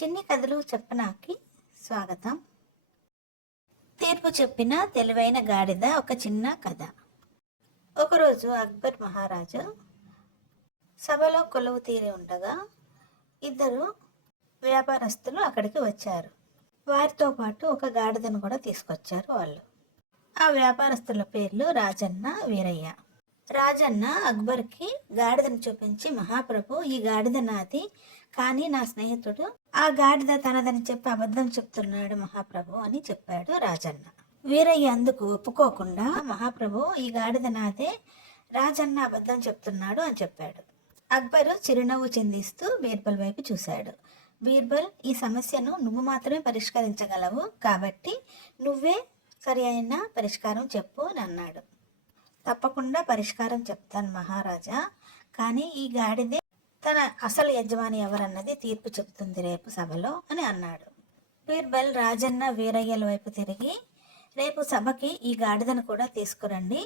చిన్ని కథలు చెప్పనాకి స్వాగతం. తీర్పు చెప్పిన తెలివైన గాడిద ఒక చిన్న కథ. ఒకరోజు అక్బర్ మహారాజు సభలో కొలువు తీరి ఉండగా ఇద్దరు వ్యాపారస్తులు అక్కడికి వచ్చారు. వారితో పాటు ఒక గాడిదను కూడా తీసుకొచ్చారు వాళ్ళు. ఆ వ్యాపారస్తుల పేర్లు రాజన్న, వీరయ్య. రాజన్న అక్బర్కి గాడిదను చూపించి, మహాప్రభు, ఈ గాడిద నాది, కానీ నా స్నేహితుడు ఆ గాడిద తనదని చెప్పి అబద్ధం చెప్తున్నాడు మహాప్రభు అని చెప్పాడు రాజన్న. వీరయ్య అందుకు ఒప్పుకోకుండా, మహాప్రభు, ఈ గాడిద నాదే, రాజన్న అబద్ధం చెప్తున్నాడు అని చెప్పాడు. అక్బరు చిరునవ్వు చిందిస్తూ బీర్బల్ వైపు చూశాడు. బీర్బల్, ఈ సమస్యను నువ్వు మాత్రమే పరిష్కరించగలవు, కాబట్టి నువ్వే సరి అయిన పరిష్కారం చెప్పు అని అన్నాడు. తప్పకుండా పరిష్కారం చెప్తాను మహారాజా, కానీ ఈ గాడిదే తన అసలు యజమాని ఎవరన్నది తీర్పు చెప్తుంది రేపు సభలో అని అన్నాడు. బీర్బల్ రాజన్న, వీరయ్యల వైపు తిరిగి, రేపు సభకి ఈ గాడిదను కూడా తీసుకురండి,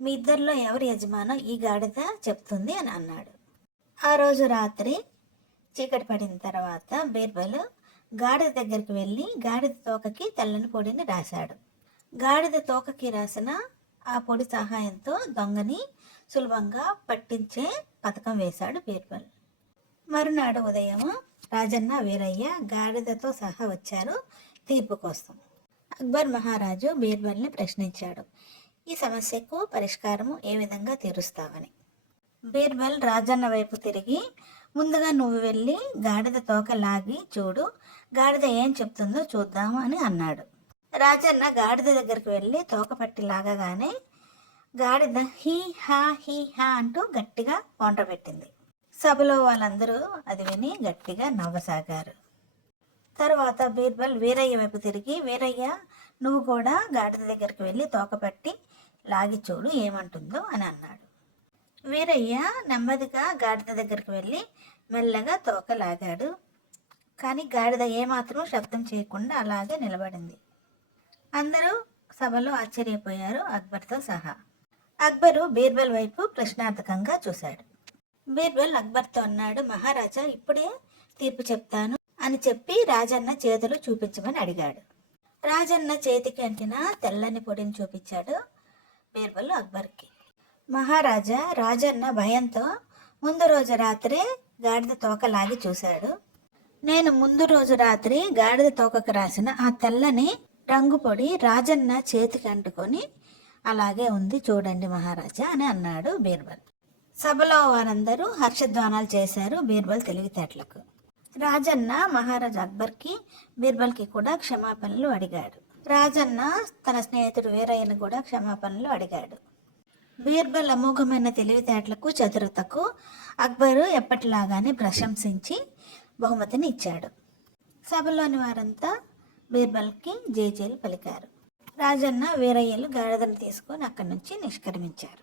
మీ ఇద్దరిలో ఎవరి యజమానో ఈ గాడిద చెప్తుంది అని అన్నాడు. ఆ రోజు రాత్రి చీకటి పడిన తర్వాత బీర్బల్ గాడిద దగ్గరికి వెళ్ళి గాడిద తోకకి తెల్లని పొడిని రాశాడు. గాడిద తోకకి రాసిన ఆ పొడి సహాయంతో దొంగని సులభంగా పట్టించే పథకం వేశాడు బీర్బల్. మరునాడు ఉదయం రాజన్న, వీరయ్య గాడిదతో సహా వచ్చారు తీర్పు కోసం. అక్బర్ మహారాజు బీర్బల్ని ప్రశ్నించాడు, ఈ సమస్యకు పరిష్కారము ఏ విధంగా తీరుస్తావని. బీర్బల్ రాజన్న వైపు తిరిగి, ముందుగా నువ్వు వెళ్ళి గాడిద తోక లాగి చూడు, గాడిద ఏం చెప్తుందో చూద్దాము అని అన్నాడు. రాజన్న గాడిద దగ్గరికి వెళ్ళి తోక పట్టి లాగగానే గాడిద హీ హా అంటూ గట్టిగా పెట్టింది. సభలో వాళ్ళందరూ అది విని గట్టిగా నవ్వసాగారు. తర్వాత బీర్బల్ వీరయ్య వైపు తిరిగి, వీరయ్య, నువ్వు కూడా గాడిద దగ్గరికి వెళ్ళి తోక పట్టి లాగి చూడు ఏమంటుందో అని అన్నాడు. వీరయ్య నెమ్మదిగా గాడిద దగ్గరికి వెళ్ళి మెల్లగా తోక లాగాడు. కానీ గాడిద ఏమాత్రం శబ్దం చేయకుండా అలాగే నిలబడింది. అందరూ సభలో ఆశ్చర్యపోయారు, అక్బర్తో సహా. అక్బరు బీర్బల్ వైపు ప్రశ్నార్థకంగా చూశాడు. బీర్బల్ అక్బర్తో అన్నాడు, మహారాజా, ఇప్పుడే తీర్పు చెప్తాను అని చెప్పి రాజన్న చేతులు చూపించమని అడిగాడు. రాజన్న చేతికి అంటిన తెల్లని పొడిని చూపించాడు బీర్బల్ అక్బర్కి. మహారాజా, రాజన్న భయంతో ముందు రోజు రాత్రి గాడిద తోక లాగి చూశాడు. నేను ముందు రోజు రాత్రి గాడిద తోకకు రాసిన ఆ తెల్లని రంగు పొడి రాజన్న చేతికి అంటుకొని అలాగే ఉంది చూడండి మహారాజా అని అన్నాడు బీర్బల్. సభలో వారందరూ హర్షధ్వానాలు చేశారు బీర్బల్ తెలివితేటలకు. రాజన్న మహారాజా అక్బర్కి, బీర్బల్కి కూడా క్షమాపణలు అడిగాడు. రాజన్న తన స్నేహితుడు వీరయ్యను కూడా క్షమాపణలు అడిగాడు. బీర్బల్ అమోఘమైన తెలివితేటలకు, చతురతకు అక్బరు ఎప్పటిలాగానే ప్రశంసించి బహుమతిని ఇచ్చాడు. సభలోని వారంతా బీర్బల్కి జేజేలు పలికారు. రాజన్న, వీరయ్యలు గాడిదను తీసుకొని అక్కడి నుంచి నిష్క్రమించారు.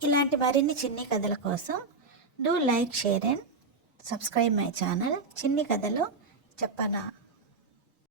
ఇలాంటి మరిన్ని చిన్ని కథల కోసం do like, share and subscribe my channel చిన్ని కథలు చెప్పనా.